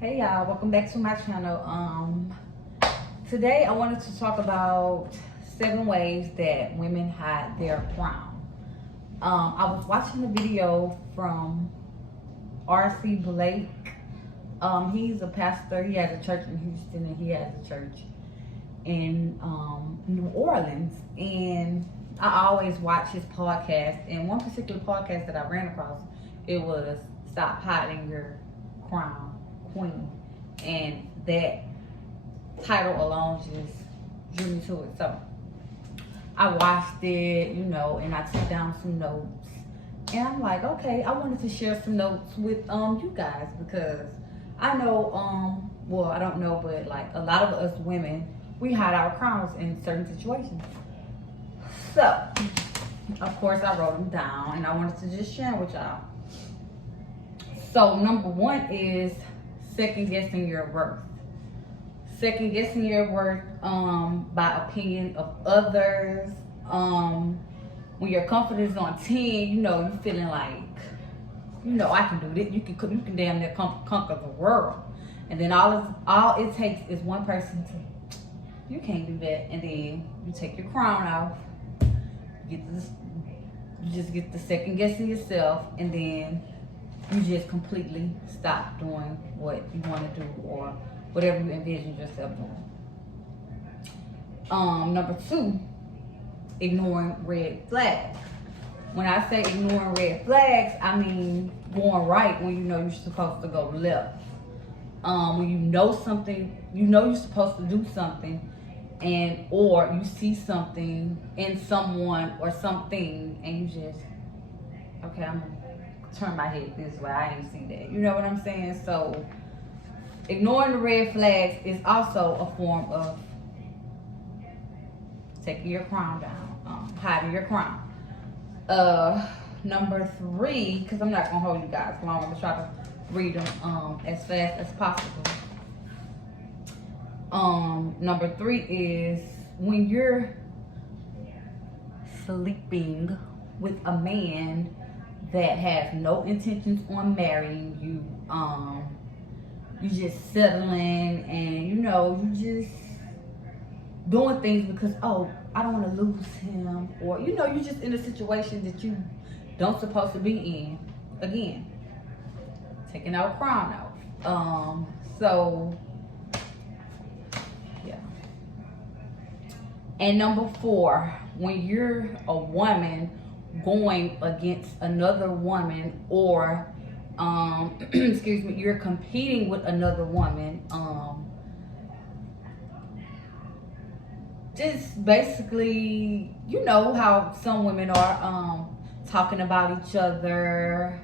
Hey y'all, welcome back to my channel. Today I wanted to talk about 7 ways that women hide their crown. I was watching a video from R.C. Blake. He's a pastor. He has a church in Houston and he has a church in New Orleans. And I always watch his podcast. And one particular podcast that I ran across, it was Stop Hiding Your Crown, Queen, and that title alone just drew me to it. So I watched it, and I took down some notes, and I'm like, okay, I wanted to share some notes with you guys, because I know, well, I don't know, but like a lot of us women, we hide our crowns in certain situations. So of course I wrote them down and I wanted to just share them with y'all. So number 1 is second guessing your worth. Second guessing your worth by opinion of others. When your confidence is on 10, you feeling like, I can do this. You can damn near conquer the world. And then all it takes is one person to, you can't do that. And then you take your crown off. You just get the second guessing yourself, and then you just completely stop doing what you want to do or whatever you envision yourself doing. Number 2, ignoring red flags. When I say ignoring red flags, I mean going right when you know you're supposed to go left. When you know something, you're supposed to do something, and or you see something in someone or something, and you just, okay, I'm gonna turn my head this way, I ain't see that. You know what I'm saying? So ignoring the red flags is also a form of taking your crown down, hiding your crown. Number 3, because I'm not gonna hold you guys long, I'm gonna try to read them as fast as possible. Number 3 is when you're sleeping with a man that has no intentions on marrying you, you just settling, and you just doing things because, oh, I don't want to lose him, or you're just in a situation that you don't supposed to be in. Again, taking our crown off. So yeah. And number 4, when you're a woman going against another woman, or excuse me, you're competing with another woman, just basically, you know how some women are talking about each other,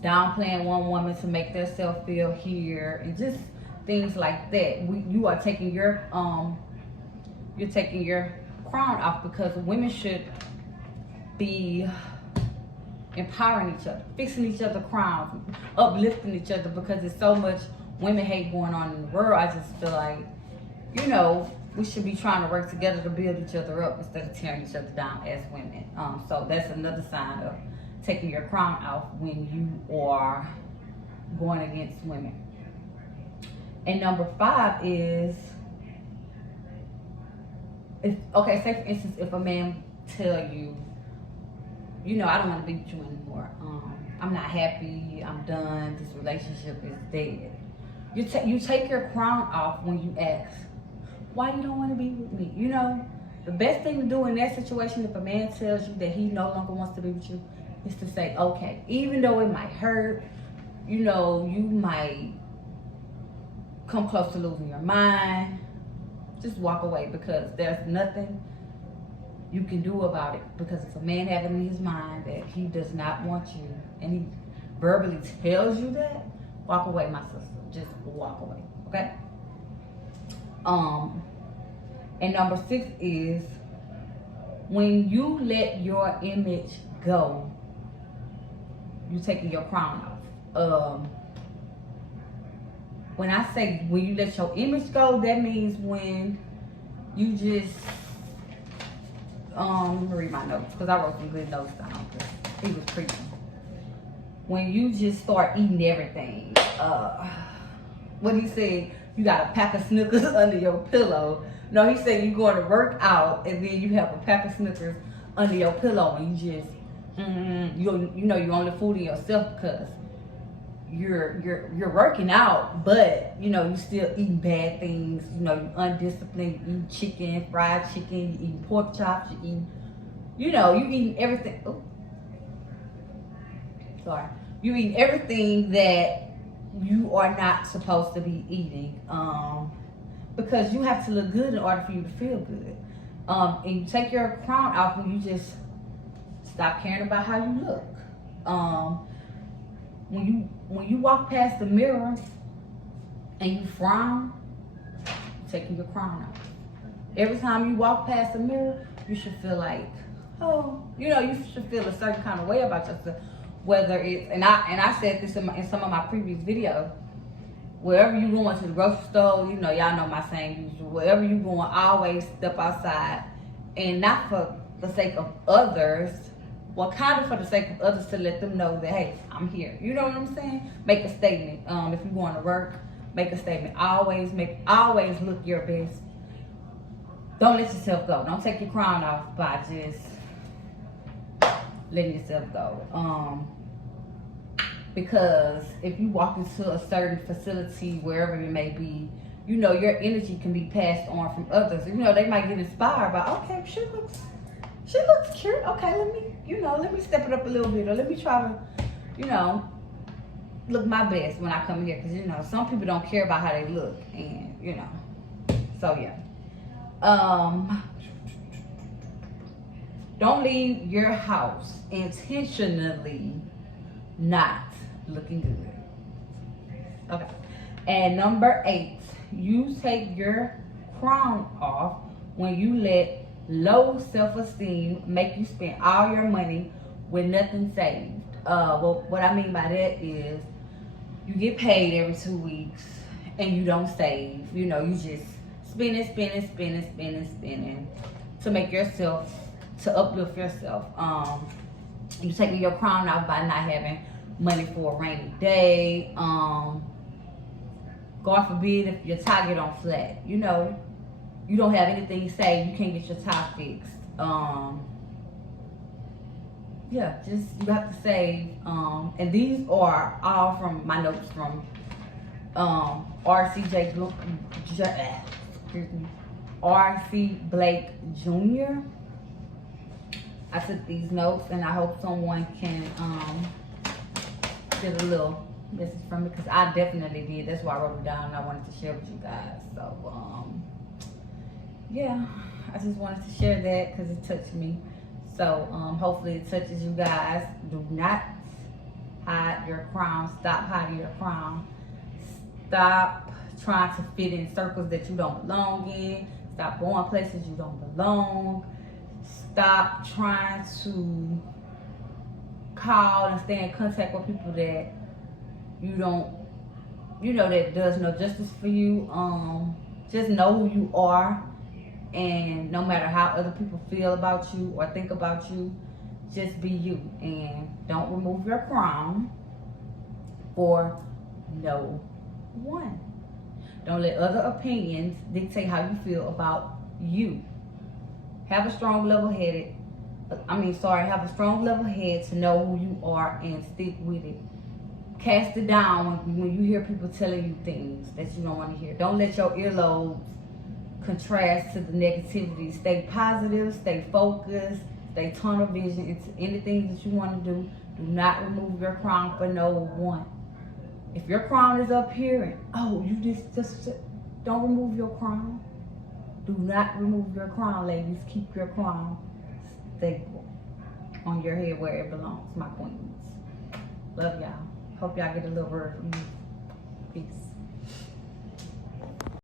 downplaying one woman to make themselves feel here, and just things like that. You are taking your you're taking your crown off, because women should be empowering each other, fixing each other crowns, uplifting each other, because there's so much women hate going on in the world. I just feel like, we should be trying to work together to build each other up instead of tearing each other down as women. So that's another sign of taking your crown off, when you are going against women. And number 5 is, say for instance, if a man tell you, I don't want to be with you anymore. I'm not happy. I'm done. This relationship is dead. You take your crown off when you ask, why you don't want to be with me? The best thing to do in that situation, if a man tells you that he no longer wants to be with you, is to say, okay, even though it might hurt, you might come close to losing your mind, just walk away, because there's nothing you can do about it. Because if a man has it in his mind that he does not want you, and he verbally tells you that, walk away, my sister. Just walk away, okay? And number 6 is when you let your image go, you taking your crown off. When I say when you let your image go, that means when you just let me read my notes, because I wrote some good notes down, because he was preaching. When you just start eating everything, What he said, you got a pack of Snickers under your pillow. No, he said you're going to work out and then you have a pack of Snickers under your pillow and you just, you know, you're only fooling yourself because you're working out, but you know you still eating bad things. You know, you undisciplined. You eating chicken, fried chicken. You eating pork chops. You eating, you know, you eating everything. Oh, sorry, you eating everything that you are not supposed to be eating. Because you have to look good in order for you to feel good. And you take your crown off when you just stop caring about how you look. When you walk past the mirror and you frown, you're taking your crown off. Every time you walk past the mirror, you should feel like, oh, you know, you should feel a certain kind of way about yourself. Whether it's, and I said this in some of my previous videos, wherever you going to the grocery store, you know, y'all know my saying, wherever you going, always step outside, and not for the sake of others, well, kind of for the sake of others, to let them know that, hey, I'm here. You know what I'm saying? Make a statement. If you're going to work, make a statement. Always look your best. Don't let yourself go. Don't take your crown off by just letting yourself go. Because if you walk into a certain facility, wherever it may be, you know, your energy can be passed on from others. You know, they might get inspired by, okay, she looks cute. Okay, let me step it up a little bit, or let me try to, you know, look my best when I come here. Because, you know, some people don't care about how they look, and, you know, so yeah. Don't leave your house intentionally not looking good. Okay. And number 8, you take your crown off when you let low self-esteem make you spend all your money with nothing saved. Well, what I mean by that is you get paid every 2 weeks and you don't save. You know, you just spending to make yourself, to uplift yourself. You taking your crown off by not having money for a rainy day. God forbid if your tire get on flat. You know, you don't have anything saved, you can't get your tire fixed. Yeah, just you have to save. And these are all from my notes from R.C. Blake Jr. I took these notes and I hope someone can get a little message from it, because I definitely did. That's why I wrote it down and I wanted to share with you guys. So yeah, I just wanted to share that because it touched me. So hopefully it touches you guys. Do not hide your crown. Stop hiding your crown. Stop trying to fit in circles that you don't belong in. Stop going places you don't belong. Stop trying to call and stay in contact with people that you don't, you know, that does no justice for you. Just know who you are, and no matter how other people feel about you or think about you, just be you, and don't remove your crown for no one. Don't let other opinions dictate how you feel about you. Have a strong level head to know who you are and stick with it. Cast it down when you hear people telling you things that you don't want to hear. Don't let your earlobes contrast to the negativity. Stay positive, stay focused, stay tunnel vision into anything that you want to do. Do not remove your crown for no one. If your crown is up here and, oh, you just don't remove your crown. Do not remove your crown, ladies. Keep your crown stable on your head where it belongs, my queens. Love y'all. Hope y'all get a little word from me. Peace.